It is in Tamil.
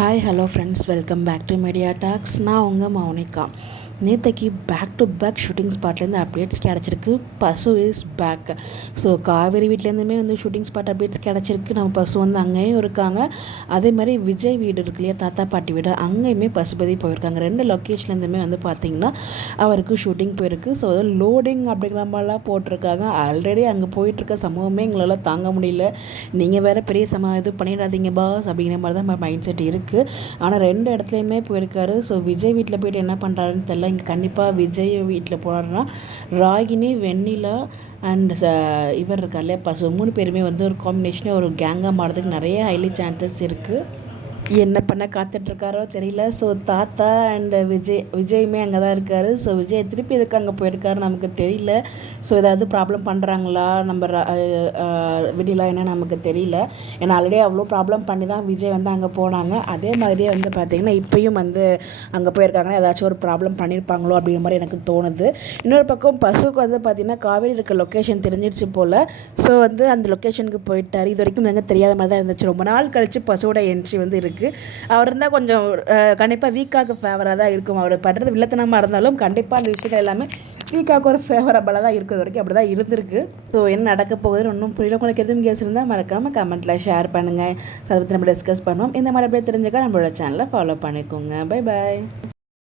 Hi hello friends, welcome back to media talks. நான் உங்கள் மௌனிகா. நேற்றைக்கி பேக் டு பேக் ஷூட்டிங் ஸ்பாட்லேருந்து அப்டேட்ஸ் கிடச்சிருக்கு. Pasu is back. So Kaveri வீட்லேருந்துமே ஷூட்டிங் ஸ்பாட் அப்டேட்ஸ் கிடச்சிருக்கு. நம்ம பசு அங்கேயும் இருக்காங்க. அதே மாதிரி விஜய் வீடு இருக்கு இல்லையா, தாத்தா பாட்டி வீடு, அங்கேயுமே பசுபதி போயிருக்காங்க. 2 லொக்கேஷன்லேருந்துமே பார்த்திங்கன்னா அவருக்கு ஷூட்டிங் போயிருக்கு. ஸோ லோடிங் அப்படிங்கிற மாதிரிலாம் போட்டிருக்காங்க. ஆல்ரெடி அங்கே போயிட்டுருக்க சமூகமே எங்களால் தாங்க முடியல. நீங்கள் வேறு பெரிய இது பண்ணிடாதீங்க பாஸ் அப்படிங்கிற மாதிரி தான் மைண்ட் செட் இருக்குது. ஆனால் 2 இடத்துலையுமே போயிருக்காரு. ஸோ விஜய் வீட்டில் போய்ட்டு என்ன பண்ணுறாருன்னு தெரியல. இங்கே கண்டிப்பாக விஜய் வீட்டில் போனார்னா ராகினி, வெண்ணிலா அண்ட் இவர் இருக்கார் இல்லையா பசு, 3 பேருமே ஒரு காம்பினேஷனே ஒரு கேங்காக மாறதுக்கு நிறைய ஹைலி சான்சஸ் இருக்குது. என்ன பண்ண காத்துட்ருக்காரோ தெரியல. ஸோ தாத்தா அண்ட் விஜயுமே அங்கே தான் இருக்கார். ஸோ விஜய் திருப்பி எதுக்கு அங்கே போயிருக்காரு நமக்கு தெரியல. ஸோ ஏதாவது ப்ராப்ளம் பண்ணுறாங்களா நம்ம விடிலா என்ன நமக்கு தெரியல. ஏன்னா ஆல்ரெடி அவ்வளோ ப்ராப்ளம் பண்ணி தான் விஜய் அங்கே போனாங்க. அதே மாதிரியே பார்த்திங்கன்னா இப்போயும் அங்கே போயிருக்காங்கன்னா ஏதாச்சும் ஒரு ப்ராப்ளம் பண்ணியிருப்பாங்களோ அப்படிங்கிற மாதிரி எனக்கு தோணுது. இன்னொரு பக்கம் பசுக்கு பார்த்திங்கன்னா காவேரி இருக்க லொக்கேஷன் தெரிஞ்சிடுச்சு போல். ஸோ அந்த லொக்கேஷனுக்கு போயிட்டார். இது வரைக்கும் தெரியாத மாதிரி தான் இருந்துச்சு. ரொம்ப நாள் கழித்து பசுவோட என்ட்ரி இருக்குது. அவர் இருந்தால் கொஞ்சம் கண்டிப்பாக வீக்காக ஃபேவராக தான் இருக்கும். அவர் பண்ணுறது வில்லத்தனமாக இருந்தாலும் கண்டிப்பாக அந்த விஷயங்கள் எல்லாமே வீக்காக ஒரு ஃபேவரபுளாக தான் இருக்கிறது வரைக்கும் அப்படி தான் இருந்திருக்கு. ஸோ என்ன நடக்க போகுதுன்னு ஒன்றும் புரியல. உங்களுக்கு எதுவும் கேஸ் இருந்தால் மறக்காமல் கமெண்ட்டில் ஷேர் பண்ணுங்கள். ஸோ அதை பற்றி நம்ம டிஸ்கஸ் பண்ணுவோம். இந்த மாதிரி அப்படியே தெரிஞ்சுக்க நம்மளோட சேனலை ஃபாலோ பண்ணிக்கோங்க. Bye bye.